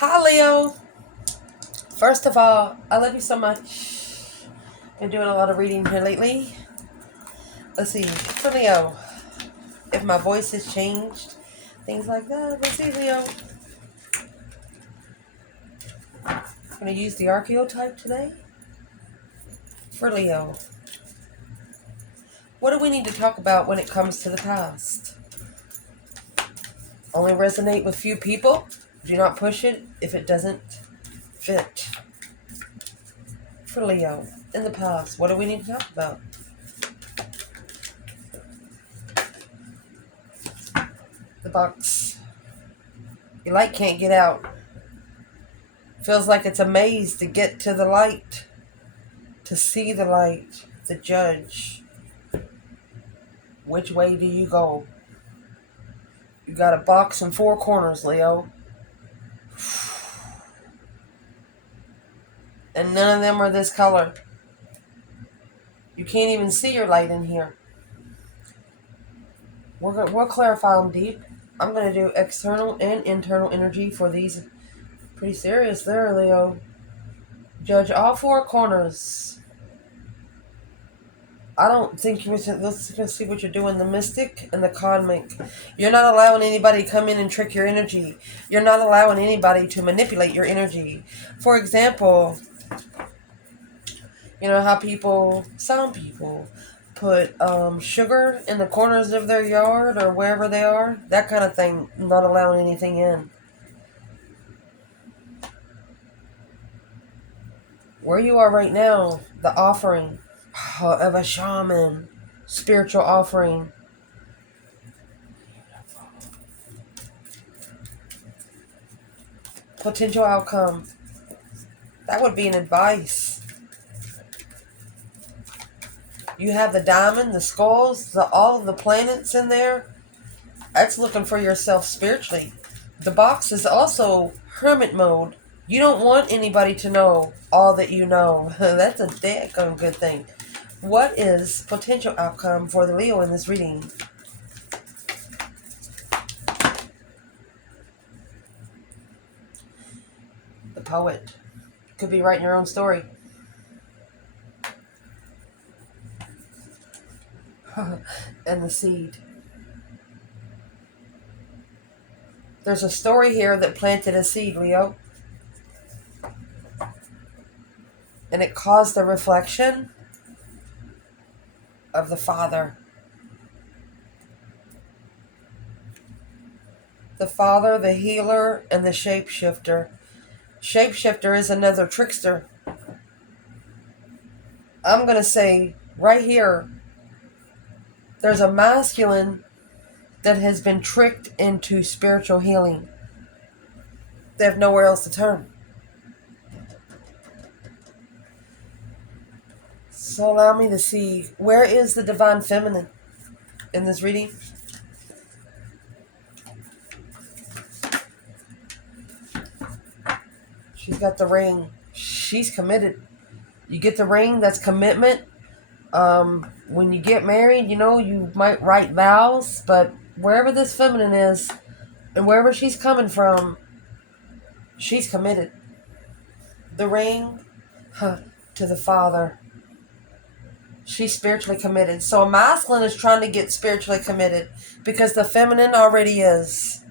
Hi, Leo. First of all, I love you so much. Been doing a lot of reading here lately. Let's see. For Leo, if my voice has changed, things like that. Let's see, Leo. I'm going to use the archetype today. For Leo, what do we need to talk about when it comes to the past? Only resonate with few people. Do not push it if it doesn't fit. For Leo, in the past, what do we need to talk about? The box. Your light can't get out. Feels like it's a maze to get to the light, to see the light, to judge. Which way do you go? You got a box in four corners, Leo. And none of them are this color. You can't even see your light in here. We'll clarify them deep. I'm going to do external and internal energy for these. Pretty serious there, Leo. Judge all four corners. I don't think let's see what you're doing. The mystic and the cosmic. You're not allowing anybody to come in and trick your energy. You're not allowing anybody to manipulate your energy. For example, you know how some people put sugar in the corners of their yard or wherever they are? That kind of thing, not allowing anything in. Where you are right now, the offering of a shaman, spiritual offering. Potential outcome. That would be an advice. You have the diamond, the skulls, all of the planets in there. That's looking for yourself spiritually. The box is also hermit mode. You don't want anybody to know all that you know. That's a daggone good thing. What is potential outcome for the Leo in this reading? The poet. Could be writing your own story. And the seed. There's a story here that planted a seed, Leo. And it caused the reflection of the Father. The Father, the healer, and the shapeshifter. Shapeshifter is another trickster. I'm going to say right here, there's a masculine that has been tricked into spiritual healing. They have nowhere else to turn. So allow me to see, where is the divine feminine in this reading? She's got the ring. She's committed. You get the ring, that's commitment. When you get married, you might write vows, but wherever this feminine is and wherever she's coming from, she's committed. The ring to the Father. She's spiritually committed. So a masculine is trying to get spiritually committed because the feminine already is.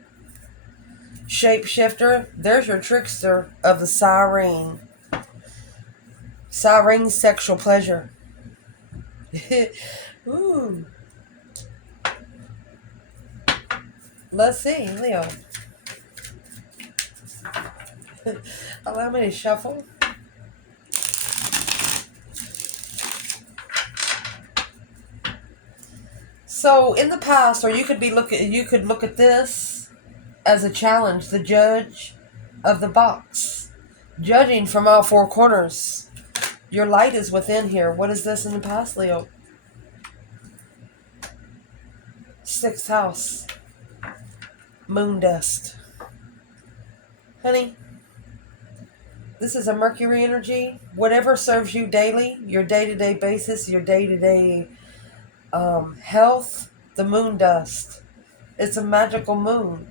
Shapeshifter, there's your trickster of the siren. Siren sexual pleasure. Ooh. Let's see, Leo. Allow me to shuffle. So in the past, or you could look at this as a challenge, the judge of the box, judging from all four corners. Your light is within here. What is this in the past, Leo? Sixth house. Moon dust. Honey, this is a Mercury energy. Whatever serves you daily, your day-to-day basis, your day-to-day health, the moon dust. It's a magical moon.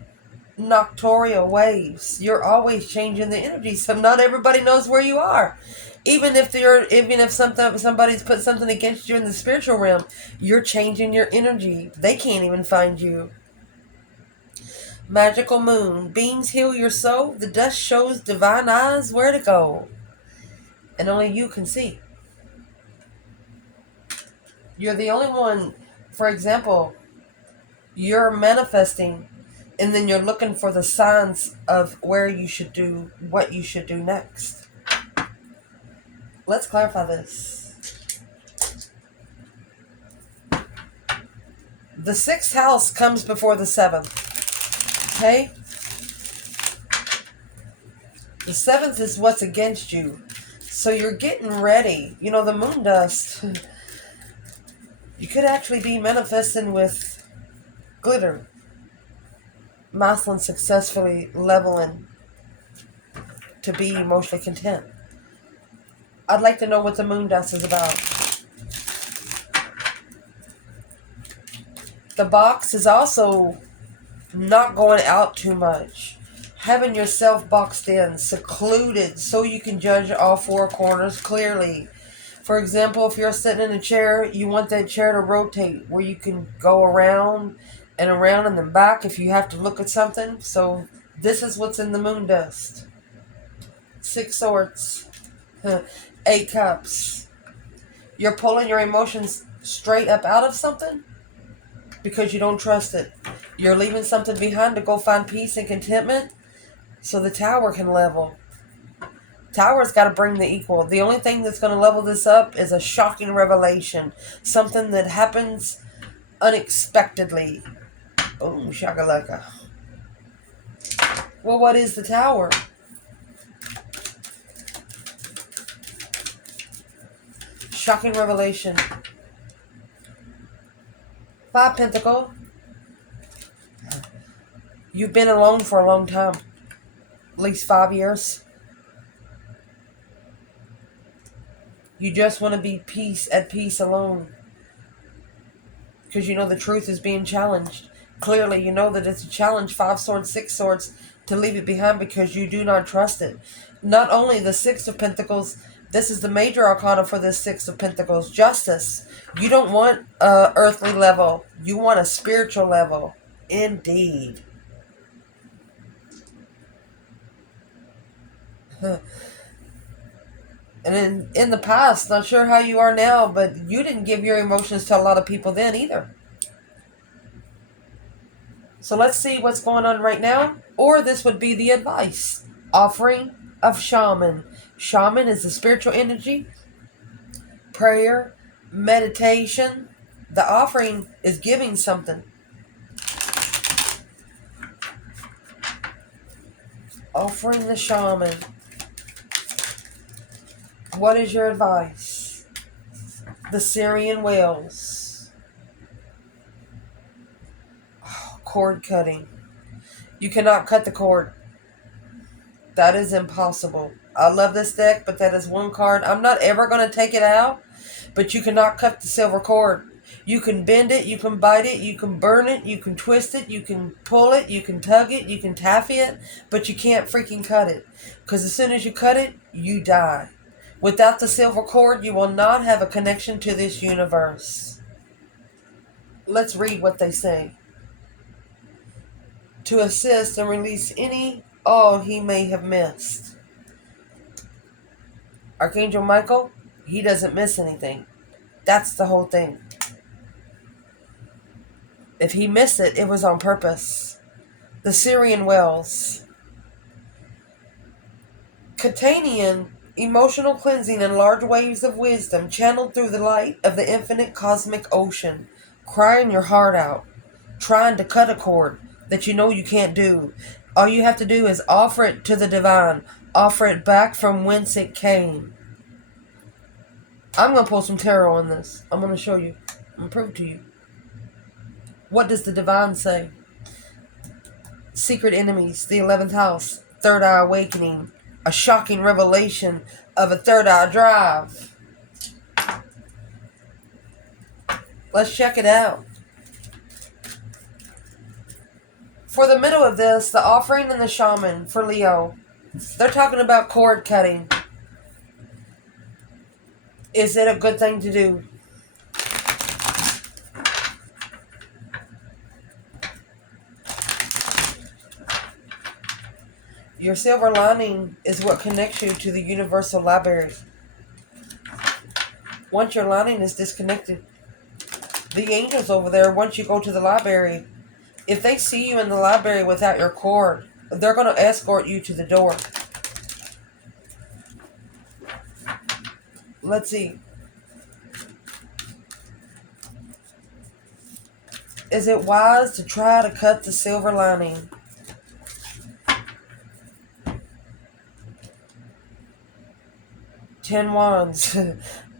nocturnal waves. You're always changing the energy, so not everybody knows where you are. Even if somebody's put something against you in the spiritual realm, you're changing your energy. They can't even find you. Magical moon. Beams heal your soul. The dust shows divine eyes where to go. And only you can see. You're the only one. For example, you're manifesting, and then you're looking for the signs of where you should do what you should do next. Let's clarify this. The 6th house comes before the 7th. Okay? The 7th is what's against you. So you're getting ready. You know, the moon dust. You could actually be manifesting with glitter. Masculine successfully leveling to be emotionally content. I'd like to know what the moon dust is about. The box is also not going out too much. Having yourself boxed in, secluded, so you can judge all 4 corners clearly. For example, if you're sitting in a chair, you want that chair to rotate where you can go around and around and then back if you have to look at something. So this is what's in the moon dust. 6 swords. 8 cups. You're pulling your emotions straight up out of something because you don't trust it. You're leaving something behind to go find peace and contentment so the tower can level. Tower's got to bring the equal. The only thing that's going to level this up is a shocking revelation. Something that happens unexpectedly. Boom, shakalaka. Well, what is the tower? Shocking revelation. 5 Pentacle. You've been alone for a long time. At least 5 years. You just want to be at peace alone. Because you know the truth is being challenged. Clearly, you know that it's a challenge, 5 swords, 6 swords, to leave it behind because you do not trust it. Not only the 6 of Pentacles, this is the major arcana for this 6 of Pentacles, justice. You don't want an earthly level. You want a spiritual level. Indeed. And in the past, not sure how you are now, but you didn't give your emotions to a lot of people then either. So let's see what's going on right now. Or this would be the advice. Offering of shaman. Shaman is the spiritual energy. Prayer. Meditation. The offering is giving something. Offering the shaman. What is your advice? The Syrian whales. Cord cutting. You cannot cut the cord. That is impossible. I love this deck, but that is one card. I'm not ever going to take it out, but you cannot cut the silver cord. You can bend it, you can bite it, you can burn it, you can twist it, you can pull it, you can tug it, you can taffy it, but you can't freaking cut it. Because as soon as you cut it, you die. Without the silver cord, you will not have a connection to this universe. Let's read what they say. To assist and release all he may have missed. Archangel Michael, he doesn't miss anything. That's the whole thing. If he missed it, it was on purpose. The Syrian wells. Catanian, emotional cleansing and large waves of wisdom channeled through the light of the infinite cosmic ocean. Crying your heart out. Trying to cut a cord that you know you can't do. All you have to do is offer it to the divine. Offer it back from whence it came. I'm going to pull some tarot on this. I'm going to show you. I'm going to prove to you. What does the divine say? Secret enemies, the 11th house, third eye awakening, a shocking revelation of a third eye drive. Let's check it out. For the middle of this, the offering and the shaman for Leo, they're talking about cord cutting. Is it a good thing to do? Your silver lining is what connects you to the universal library. Once your lining is disconnected, the angels over there, once you go to the library, if they see you in the library without your cord, they're going to escort you to the door. Let's see. Is it wise to try to cut the silver lining? Ten wands.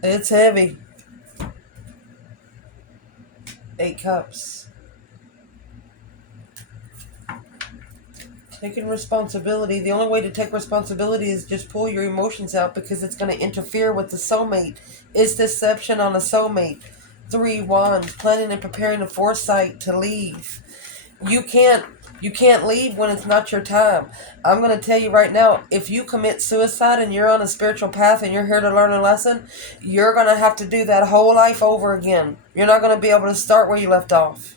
It's heavy. 8 cups. Taking responsibility. The only way to take responsibility is just pull your emotions out, because it's going to interfere with the soulmate. It's deception on a soulmate. 3 wands. Planning and preparing a foresight to leave. You can't leave when it's not your time. I'm going to tell you right now, if you commit suicide and you're on a spiritual path and you're here to learn a lesson, you're going to have to do that whole life over again. You're not going to be able to start where you left off.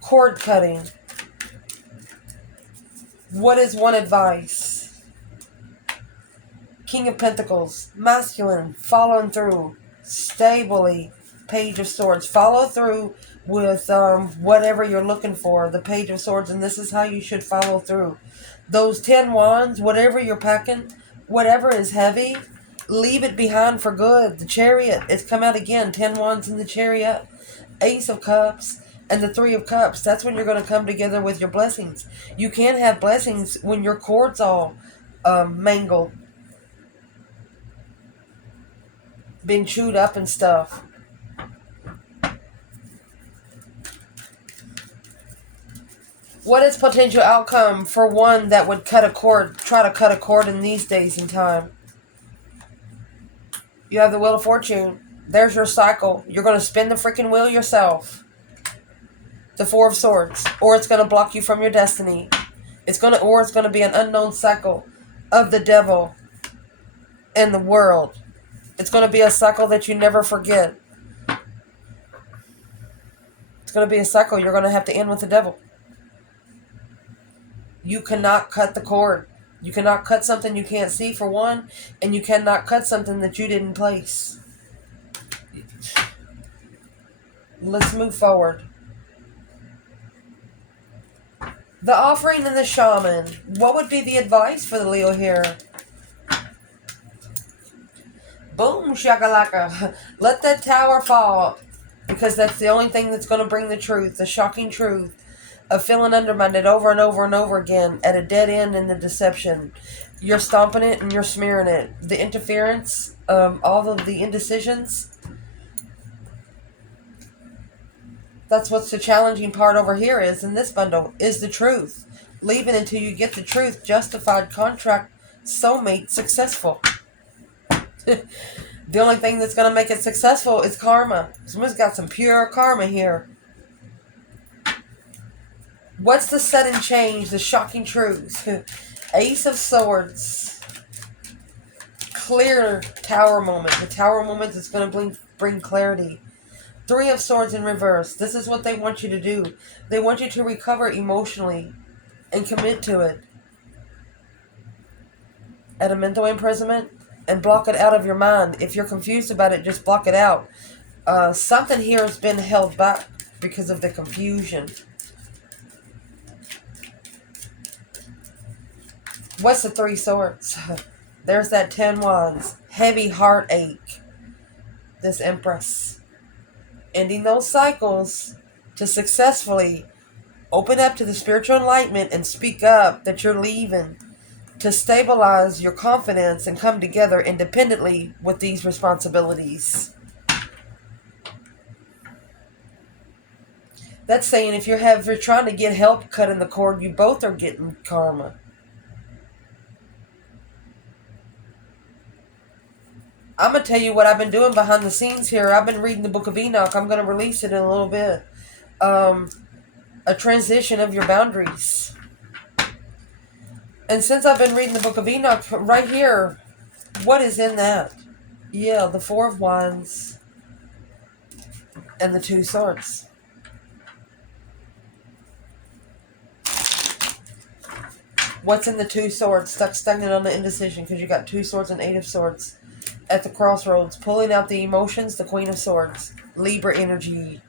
Cord cutting. What is one advice? King of Pentacles. Masculine. Following through. Stably. Page of Swords. Follow through with whatever you're looking for. The Page of Swords. And this is how you should follow through. Those 10 wands. Whatever you're packing. Whatever is heavy. Leave it behind for good. The Chariot. It's come out again. 10 wands in the Chariot. Ace of Cups. And the 3 of Cups. That's when you're going to come together with your blessings. You can't have blessings when your cord's all mangled. Been chewed up and stuff. What is potential outcome for one that would cut a cord, try to cut a cord in these days and time? You have the Wheel of Fortune. There's your cycle. You're going to spin the freaking wheel yourself. The 4 of Swords. Or it's going to block you from your destiny. It's going to be an unknown cycle of the devil and the world. It's going to be a cycle that you never forget. It's going to be a cycle you're going to have to end with the devil. You cannot cut the cord. You cannot cut something you can't see, for one, and you cannot cut something that you didn't place. Let's move forward. The offering and the shaman. What would be the advice for the Leo here? Boom, shakalaka. Let that tower fall. Because that's the only thing that's going to bring the truth. The shocking truth of feeling undermined over and over and over again at a dead end in the deception. You're stomping it and you're smearing it. The interference, all of the indecisions. That's what's the challenging part over here is in this bundle, is the truth. Leave it until you get the truth. Justified contract, soulmate, successful. The only thing that's going to make it successful is karma. Someone's got some pure karma here. What's the sudden change, the shocking truth? Ace of Swords. Clear tower moment. The tower moment is going to bring clarity. 3 of Swords in reverse. This is what they want you to do. They want you to recover emotionally and commit to it. At a mental imprisonment, and block it out of your mind. If you're confused about it, just block it out. Something here has been held back because of the confusion. What's the 3 swords? There's that 10 wands. Heavy heartache. This Empress. Ending those cycles to successfully open up to the spiritual enlightenment and speak up that you're leaving. To stabilize your confidence and come together independently with these responsibilities. That's saying if you're trying to get help cutting the cord, you both are getting karma. I'm going to tell you what I've been doing behind the scenes here. I've been reading the Book of Enoch. I'm going to release it in a little bit. A transition of your boundaries. And since I've been reading the Book of Enoch, right here, what is in that? Yeah, the Four of Wands and the Two Swords. What's in the Two Swords? Stuck stagnant on the indecision because you got Two Swords and Eight of Swords. At the crossroads, pulling out the emotions, the Queen of Swords. Libra energy.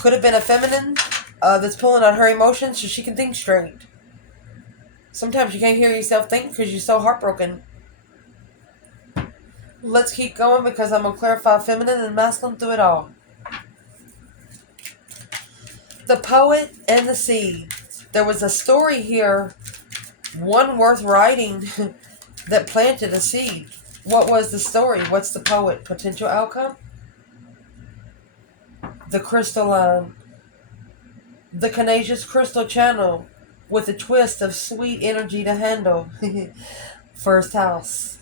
Could have been a feminine that's pulling out her emotions so she can think straight. Sometimes you can't hear yourself think because you're so heartbroken. Let's keep going because I'm going to clarify feminine and masculine through it all. The poet and the seed. There was a story here, one worth writing, that planted a seed. What was the story? What's the poet? Potential outcome? The crystalline. The Canisius crystal channel with a twist of sweet energy to handle. First house.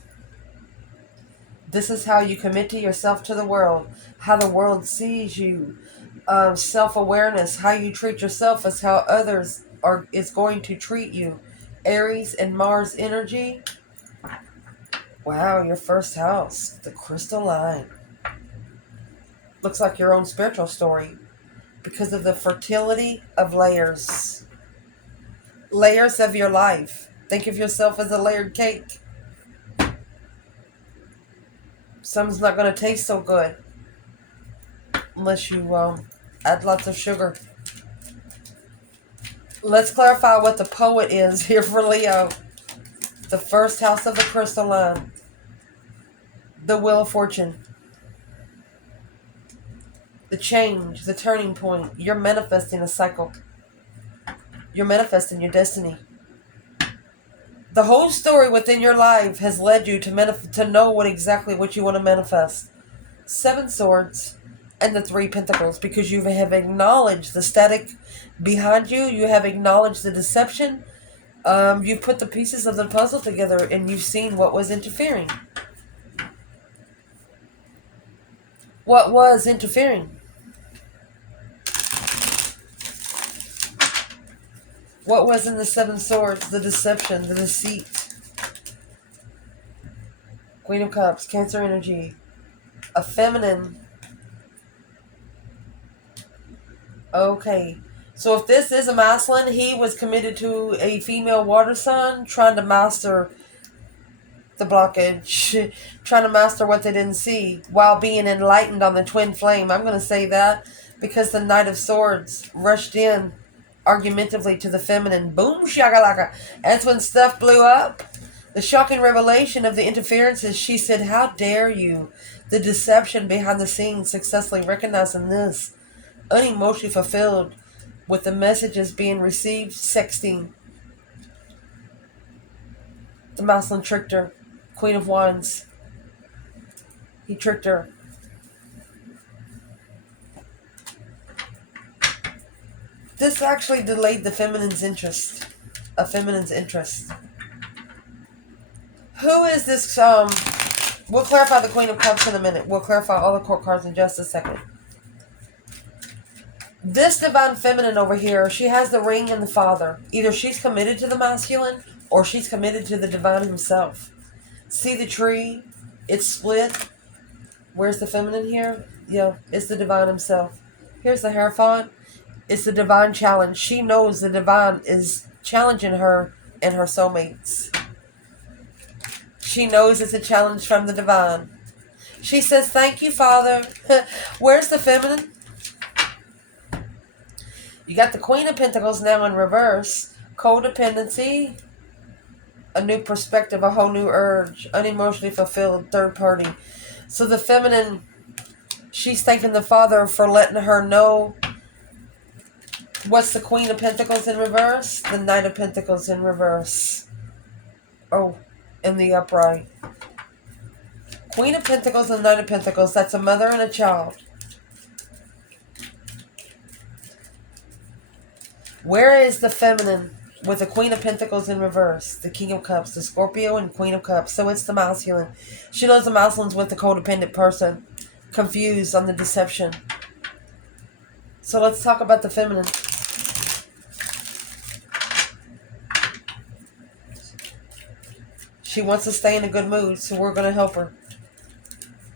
This is how you commit to yourself to the world. How the world sees you. Self-awareness. How you treat yourself is how others is going to treat you. Aries and Mars energy. Wow, your first house. The crystal line. Looks like your own spiritual story. Because of the fertility of layers. Layers of your life. Think of yourself as a layered cake. Some's not going to taste so good unless you add lots of sugar. Let's clarify what the poet is here for Leo. The first house of the crystal line. The Wheel of Fortune. The change, the turning point. You're manifesting a cycle. You're manifesting your destiny. The whole story within your life has led you to know exactly what you want to manifest. 7 Swords and the 3 Pentacles, because you have acknowledged the static behind you. You have acknowledged the deception. You've put the pieces of the puzzle together and you've seen what was interfering. What was interfering? What was in the 7 Swords? The deception, the deceit. Queen of Cups, Cancer energy. A feminine. Okay. So if this is a masculine, he was committed to a female water sign, trying to master the blockage, trying to master what they didn't see, while being enlightened on the twin flame. I'm going to say that because the Knight of Swords rushed in argumentatively to the feminine. Boom, shakalaka. That's when stuff blew up. The shocking revelation of the interferences. She said, how dare you? The deception behind the scenes, successfully recognizing this. Unemotionally fulfilled with the messages being received. Sexting. The masculine tricked her. Queen of Wands. He tricked her. This actually delayed the feminine's interest. A feminine's interest. Who is this? We'll clarify the Queen of Cups in a minute. We'll clarify all the court cards in just a second. This divine feminine over here, she has the ring and the father. Either she's committed to the masculine or she's committed to the divine himself. See the tree? It's split. Where's the feminine here? Yeah, it's the divine himself. Here's the Hierophant. It's the divine challenge. She knows the divine is challenging her and her soulmates. She knows it's a challenge from the divine. She says, thank you, Father. Where's the feminine? You got the Queen of Pentacles now in reverse. Codependency. A new perspective, a whole new urge. Unemotionally fulfilled, third party. So the feminine, she's thanking the Father for letting her know. What's the Queen of Pentacles in reverse? The Knight of Pentacles in reverse. Oh, in the upright. Queen of Pentacles and Knight of Pentacles. That's a mother and a child. Where is the feminine? with the Queen of Pentacles in reverse, the King of Cups, the Scorpio, and Queen of Cups. So it's the masculine. She knows the masculine's with the codependent person, confused on the deception. So let's talk about the feminine. She wants to stay in a good mood, so we're going to help her.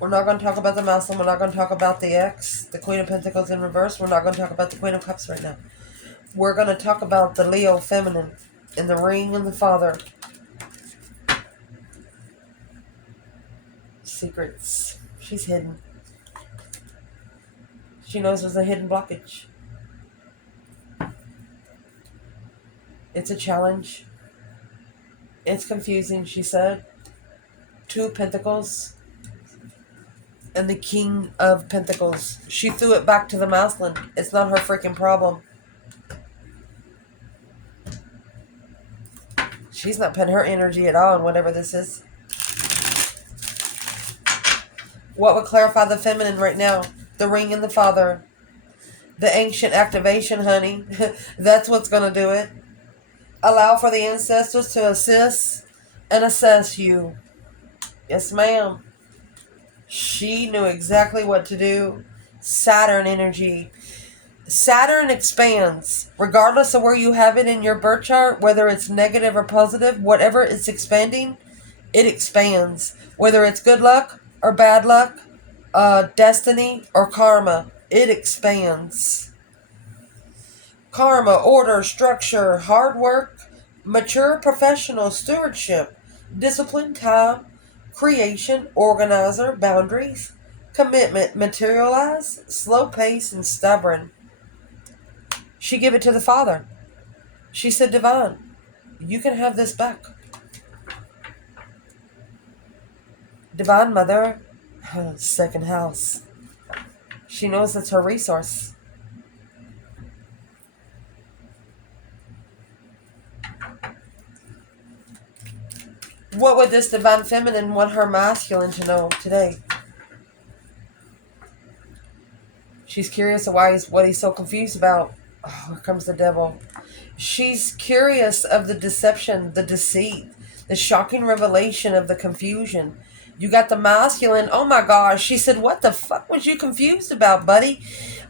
We're not going to talk about the masculine. We're not going to talk about the ex, the Queen of Pentacles in reverse. We're not going to talk about the Queen of Cups right now. We're going to talk about the Leo feminine and the ring and the father. Secrets. She's hidden. She knows there's a hidden blockage. It's a challenge. It's confusing, she said. Two of Pentacles and the King of Pentacles. She threw it back to the masculine. It's not her freaking problem. She's not putting her energy at all in whatever this is. What would clarify the feminine right now? The ring and the father. The ancient activation, honey. That's what's going to do it. Allow for the ancestors to assist and assess you. Yes, ma'am. She knew exactly what to do. Saturn energy. Saturn expands. Regardless of where you have it in your birth chart, whether it's negative or positive, whatever it's expanding, it expands. Whether it's good luck or bad luck, destiny or karma, it expands. Karma, order, structure, hard work, mature professional stewardship, discipline, time, creation, organizer, boundaries, commitment, materialize, slow pace, and stubborn. She gave it to the father. She said, Divine, you can have this back. Divine Mother, second house. She knows it's her resource. What would this divine feminine want her masculine to know today? She's curious of what he's so confused about. Oh, here comes the devil. She's curious of the deception, the deceit, the shocking revelation of the confusion. You got the masculine. Oh my gosh. She said, what the fuck was you confused about, buddy?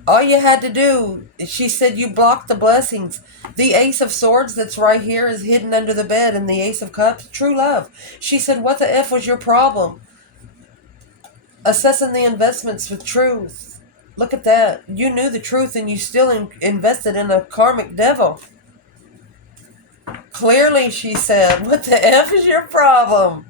All you had to do, she said, you blocked the blessings. The Ace of Swords that's right here is hidden under the bed, and the Ace of Cups, true love. She said, what the F was your problem? Assessing the investments with truth. Look at that. You knew the truth and you still invested in a karmic devil. Clearly, she said, what the F is your problem?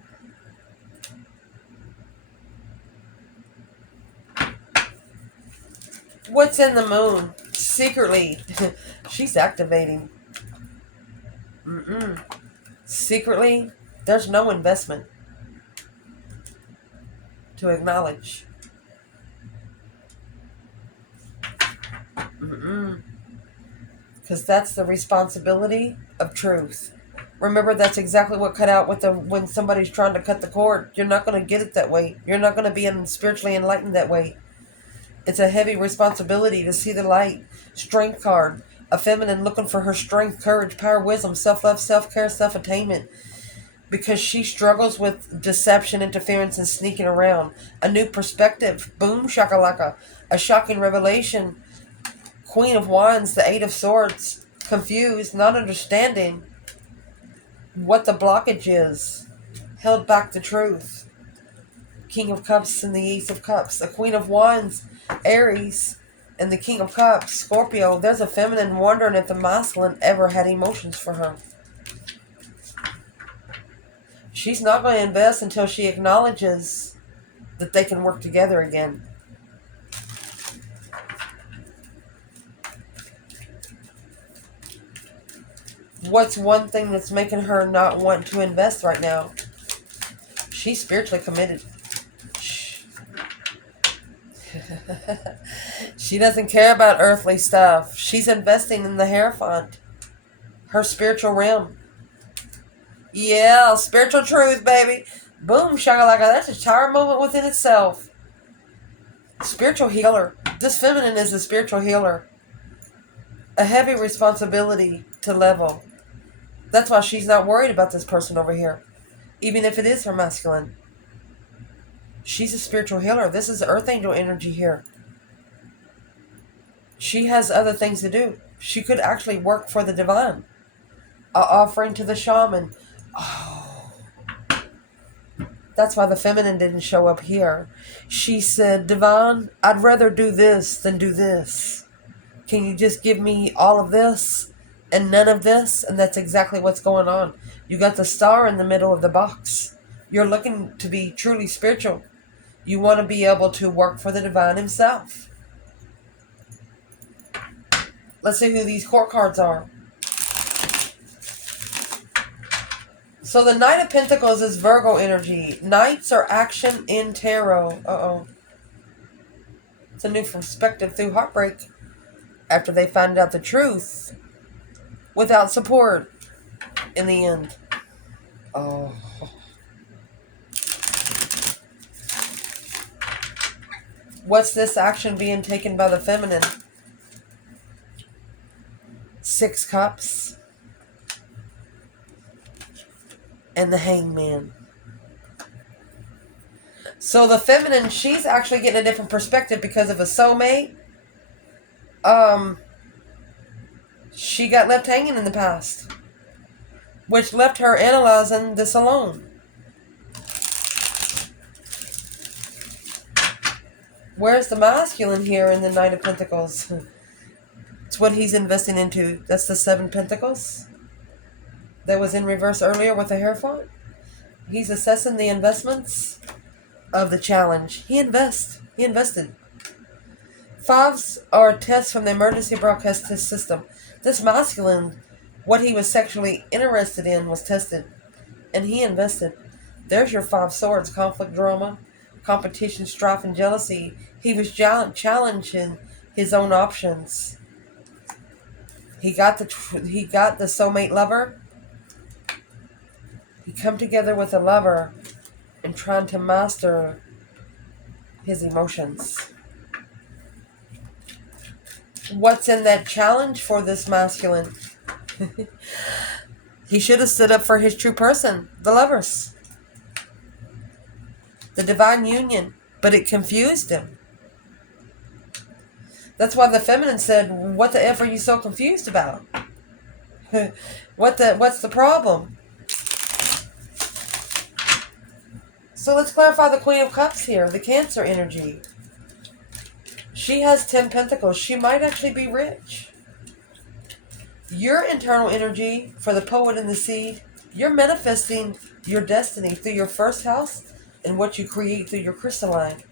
What's in the moon? Secretly, she's activating. Secretly, there's no investment to acknowledge. Because that's the responsibility of truth. Remember, that's exactly what cut out with when somebody's trying to cut the cord. You're not going to get it that way. You're not going to be spiritually enlightened that way. It's a heavy responsibility to see the light. Strength card. A feminine looking for her strength, courage, power, wisdom, self-love, self-care, self-attainment. Because she struggles with deception, interference, and sneaking around. A new perspective. Boom shakalaka. A shocking revelation. Queen of Wands, the Eight of Swords. Confused, not understanding what the blockage is. Held back the truth. King of Cups and the Ace of Cups. The Queen of Wands, Aries, and the King of Cups, Scorpio. There's a feminine wondering if the masculine ever had emotions for her. She's not going to invest until she acknowledges that they can work together again. What's one thing that's making her not want to invest right now? She's spiritually committed. She doesn't care about earthly stuff. She's investing in the Hierophant, her spiritual realm. Yeah, spiritual truth, baby. Boom, shakalaka. That's a Taroh moment within itself. Spiritual healer. This feminine is a spiritual healer. A heavy responsibility to level. That's why she's not worried about this person over here. Even if it is her masculine. She's a spiritual healer. This is earth angel energy here. She has other things to do. She could actually work for the divine. Offering to the shaman. Oh. That's why the feminine didn't show up here. She said, Divine, I'd rather do this than do this. Can you just give me all of this and none of this? And that's exactly what's going on. You got the star in the middle of the box. You're looking to be truly spiritual. You want to be able to work for the divine himself. Let's see who these court cards are. So the Knight of Pentacles is Virgo energy. Knights are action in tarot. Uh-oh. It's a new perspective through heartbreak. After they find out the truth. Without support. In the end. Oh. What's this action being taken by the feminine? 6 Cups. And the Hangman. So the feminine, she's actually getting a different perspective because of a soulmate. She got left hanging in the past. Which left her analyzing this alone. Where's the masculine here in the Knight of Pentacles? It's what he's investing into. That's the 7 Pentacles. That was in reverse earlier with the Hierophant. He's assessing the investments of the challenge. He invested. 5s are tests from the emergency broadcast test system. This masculine, what he was sexually interested in was tested. And he invested. There's your 5 swords. Conflict, drama, competition, strife, and jealousy. He was challenging his own options. He got the soulmate lover. He come together with a lover and trying to master his emotions. What's in that challenge for this masculine? He should have stood up for his true person, the lovers. The divine union, but it confused him. That's why the feminine said, what the F are you so confused about? What's the problem? So let's clarify the Queen of Cups here, the Cancer energy. She has 10 Pentacles. She might actually be rich. Your internal energy for the poet and the seed, you're manifesting your destiny through your first house and what you create through your crystalline.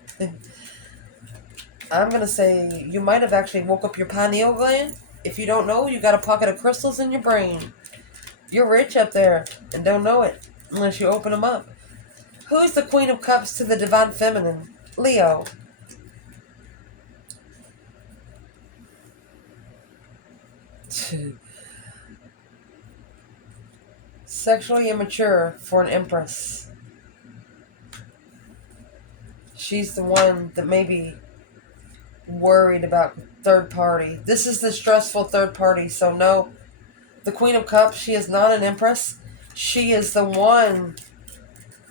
I'm going to say you might have actually woke up your pineal gland. If you don't know, you got a pocket of crystals in your brain. You're rich up there and don't know it unless you open them up. Who's the Queen of Cups to the Divine Feminine? Leo. Sexually immature for an Empress. She's the one that may be worried about third party. This is the stressful third party, so no. The Queen of Cups, she is not an Empress. She is the one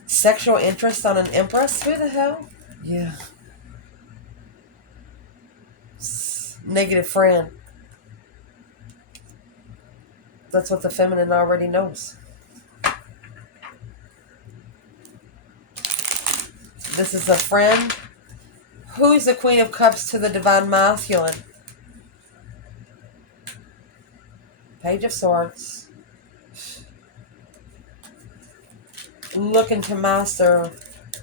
sexual interest on an Empress. Who the hell? Yeah. Negative friend. That's what the feminine already knows. This is a friend. Who's the Queen of Cups to the Divine Masculine? Page of Swords. Looking to master.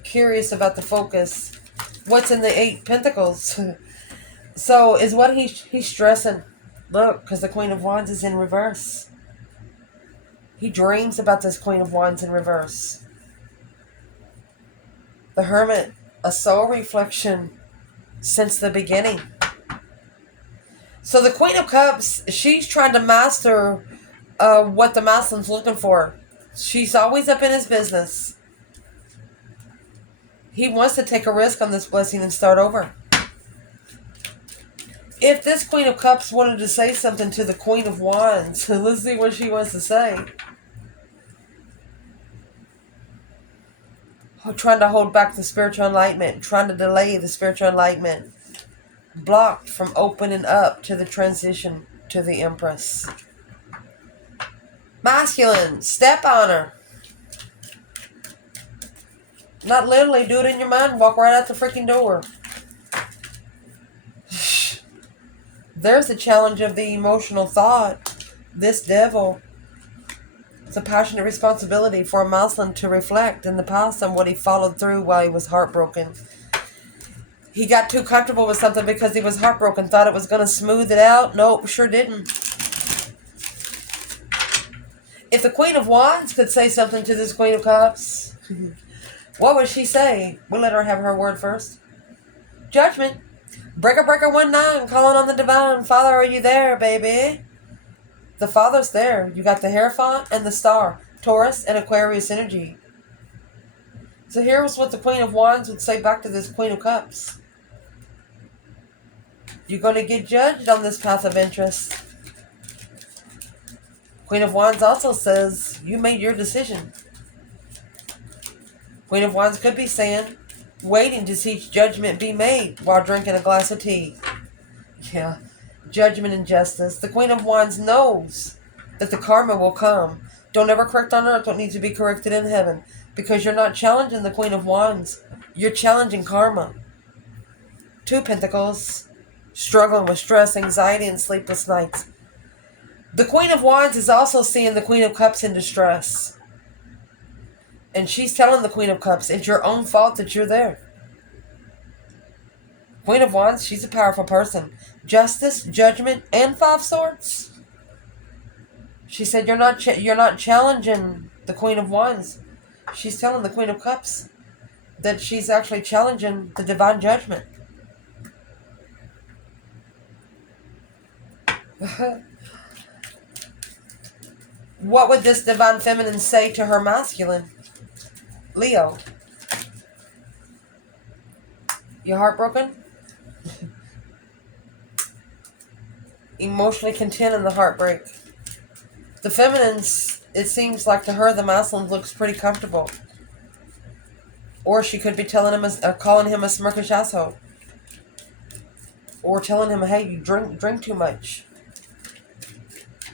Curious about the focus. What's in the 8 Pentacles? So is what he's stressing. Look, because the Queen of Wands is in reverse. He dreams about this Queen of Wands in reverse. The Hermit, a soul reflection since the beginning. So the Queen of Cups, she's trying to master what the masculine's looking for. She's always up in his business. He wants to take a risk on this blessing and start over. If this Queen of Cups wanted to say something to the Queen of Wands, let's see what she wants to say. trying to hold back the spiritual enlightenment, trying to delay the spiritual enlightenment, blocked from opening up to the transition to the Empress. Masculine, step on her. Not literally, do it in your mind, walk right out the freaking door. There's the challenge of the emotional thought. This devil. It's a passionate responsibility for a Muslim to reflect in the past on what he followed through while he was heartbroken. He got too comfortable with something because he was heartbroken, thought it was going to smooth it out. Nope, sure didn't. If the Queen of Wands could say something to this Queen of Cups, what would she say? We'll let her have her word first. Judgment. Breaker 19, calling on the divine. Father, are you there, baby? The Father's there. You got the Hierophant and the Star. Taurus and Aquarius energy. So here's what the Queen of Wands would say back to this Queen of Cups. You're going to get judged on this path of interest. Queen of Wands also says, you made your decision. Queen of Wands could be saying, waiting to see judgment be made while drinking a glass of tea. Yeah, judgment and justice. The Queen of Wands knows that the karma will come. Don't ever correct on earth what needs to be corrected in heaven. Because you're not challenging the Queen of Wands. You're challenging karma. 2 Pentacles. Struggling with stress, anxiety, and sleepless nights. The Queen of Wands is also seeing the Queen of Cups in distress. And she's telling the Queen of Cups, it's your own fault that you're there. Queen of Wands, she's a powerful person. Justice, judgment, and 5 Swords. She said, you're not challenging the Queen of Wands. She's telling the Queen of Cups that she's actually challenging the divine judgment. What would this divine feminine say to her masculine? Leo. You heartbroken? Emotionally content in the heartbreak. The feminines, it seems like to her, the masculine looks pretty comfortable. Or she could be telling him, calling him a smirkish asshole. Or telling him, hey, you drink too much.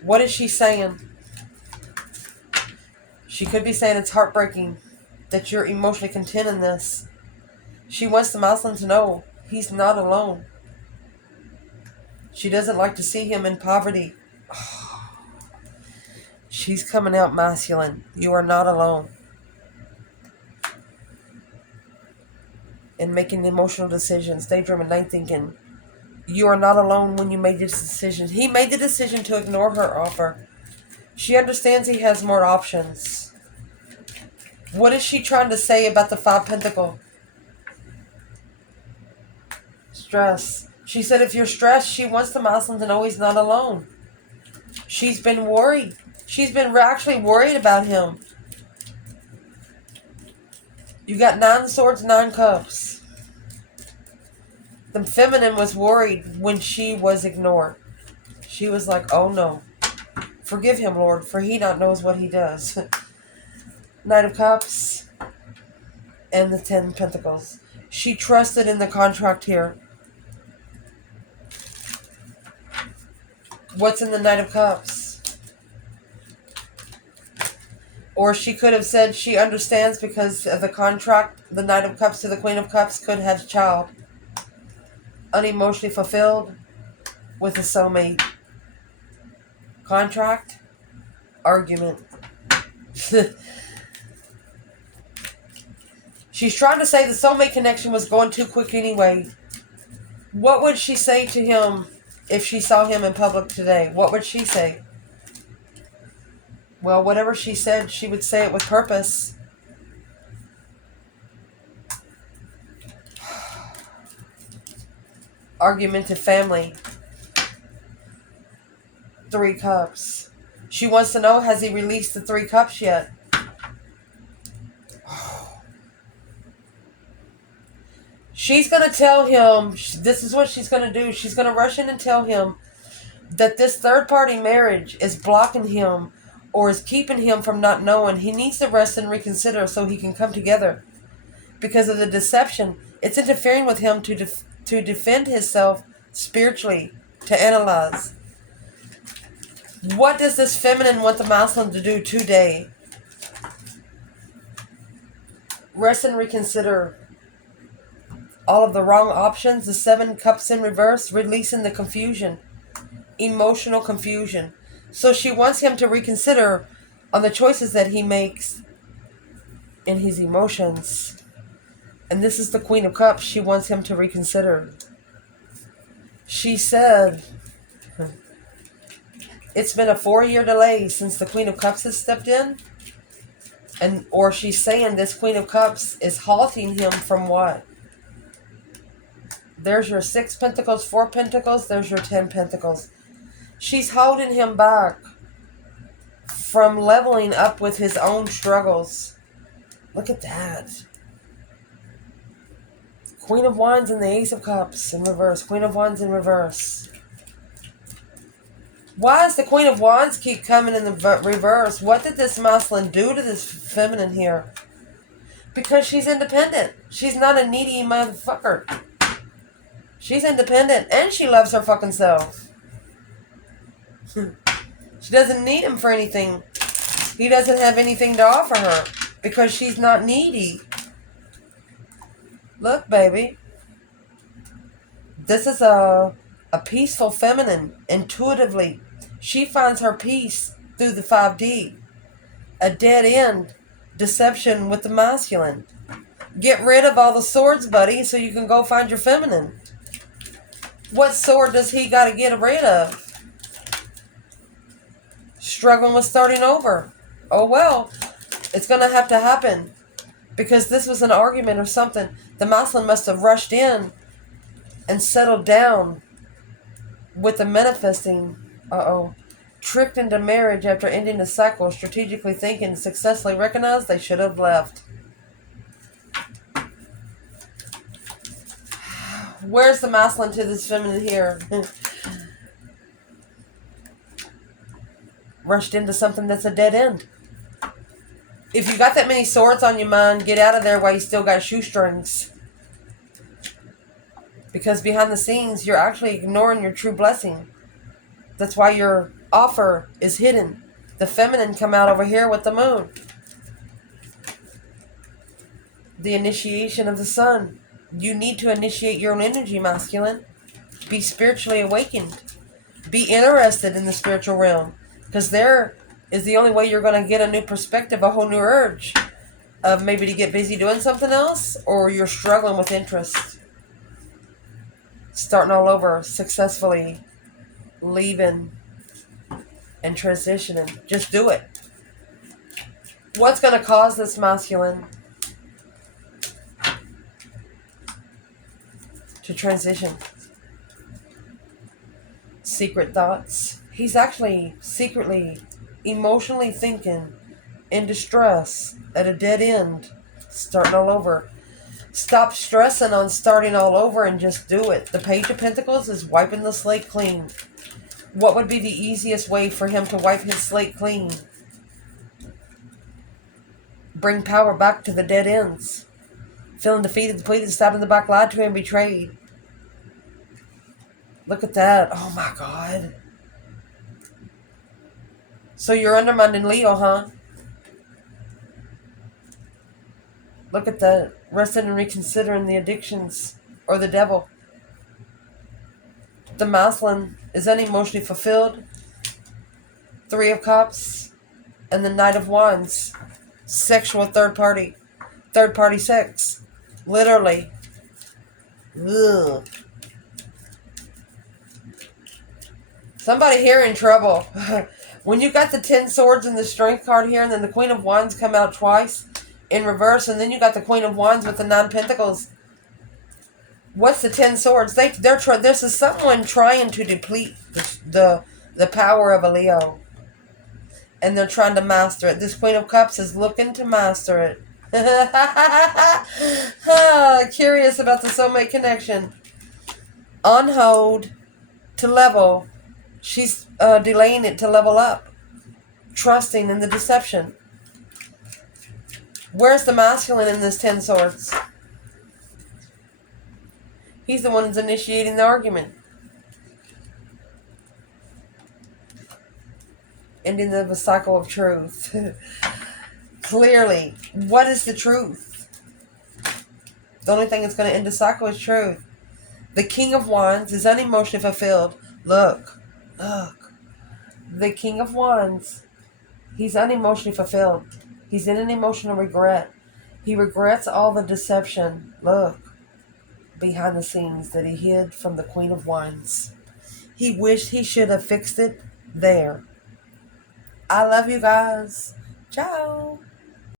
What is she saying? She could be saying it's heartbreaking that you're emotionally content in this. She wants the Muslim to know he's not alone. She doesn't like to see him in poverty. She's coming out masculine. You are not alone. In making emotional decisions, daydreaming, night thinking. You are not alone when you made this decision. He made the decision to ignore her offer. She understands he has more options. What is she trying to say about the 5 Pentacles? Stress. She said if you're stressed, she wants the Muslim to know he's not alone. She's been worried. She's been actually worried about him. You got 9 Swords, 9 Cups. The feminine was worried when she was ignored. She was like, oh no. Forgive him, Lord, for he not knows what he does. Knight of Cups and the 10 Pentacles. She trusted in the contract here. What's in the Knight of Cups? Or she could have said she understands because of the contract. The Knight of Cups to the Queen of Cups could have a child. Unemotionally fulfilled with a soulmate. Contract. Argument. She's trying to say the soulmate connection was going too quick anyway. What would she say to him if she saw him in public today? What would she say? Well, whatever she said, she would say it with purpose. Argumentative family. 3 Cups. She wants to know, has he released the 3 Cups yet? She's going to tell him, this is what she's going to do. She's going to rush in and tell him that this third-party marriage is blocking him or is keeping him from not knowing. He needs to rest and reconsider so he can come together. because of the deception. It's interfering with him to defend himself spiritually, to analyze. What does this feminine want the masculine to do today? Rest and reconsider all of the wrong options, the 7 cups in reverse, releasing the confusion, emotional confusion. So she wants him to reconsider on the choices that he makes in his emotions. And this is the Queen of Cups. She wants him to reconsider. She said, it's been a 4-year delay since the Queen of Cups has stepped in. Or she's saying this Queen of Cups is halting him from what? There's your 6 pentacles, 4 pentacles. There's your 10 pentacles. She's holding him back from leveling up with his own struggles. Look at that. Queen of Wands and the Ace of Cups in reverse. Queen of Wands in reverse. Why does the Queen of Wands keep coming in the reverse? What did this masculine do to this feminine here? Because she's independent. She's not a needy motherfucker. She's independent and she loves her fucking self. She doesn't need him for anything. He doesn't have anything to offer her because she's not needy. Look, baby. This is a peaceful feminine. Intuitively, she finds her peace through the 5D. A dead end deception with the masculine. Get rid of all the swords, buddy, so you can go find your feminine. What sword does he got to get rid of? Struggling with starting over. Oh well, it's going to have to happen. Because this was an argument or something. The masculine must have rushed in and settled down with the manifesting. Tricked into marriage after ending the cycle, strategically thinking, successfully recognized they should have left. Where's the masculine to this feminine here? Rushed into something that's a dead end. If you got that many swords on your mind, get out of there while you still got shoestrings. Because behind the scenes, you're actually ignoring your true blessing. That's why your offer is hidden. The feminine come out over here with the moon. The initiation of the sun. You need to initiate your own energy, masculine. Be spiritually awakened. Be interested in the spiritual realm. Because there is the only way you're going to get a new perspective, a whole new urge. Of maybe to get busy doing something else. Or you're struggling with interest. Starting all over, successfully leaving and transitioning. Just do it. What's going to cause this masculine to transition? Secret thoughts. He's actually secretly, emotionally thinking in distress at a dead end, starting all over. Stop stressing on starting all over and just do it. The Page of Pentacles is wiping the slate clean. What would be the easiest way for him to wipe his slate clean? Bring power back to the dead ends. Feeling defeated, depleted, stabbed in the back, lied to and betrayed. Look at that. Oh my God. So you're undermining Leo, huh? Look at that. Resting and reconsidering the addictions or the devil. The masculine is unemotionally fulfilled. 3 of Cups and the Knight of Wands. Sexual third party. Third party sex. Literally. Ugh. Somebody here in trouble. When you got the 10 swords and the strength card here and then the Queen of Wands come out twice in reverse and then you got the Queen of Wands with the 9 pentacles. What's the 10 swords? This is someone trying to deplete the power of a Leo. And they're trying to master it. This Queen of Cups is looking to master it. Curious about the soulmate connection. On hold to level. She's delaying it to level up. Trusting in the deception. Where's the masculine in this 10 swords? He's the one who's initiating the argument. Ending the cycle of truth. Clearly, what is the truth? The only thing that's going to end the cycle is truth. The King of Wands is unemotionally fulfilled. Look. The King of Wands, he's unemotionally fulfilled. He's in an emotional regret. He regrets all the deception. Look. Behind the scenes that he hid from the Queen of Wands. He wished he should have fixed it there. I love you guys. Ciao.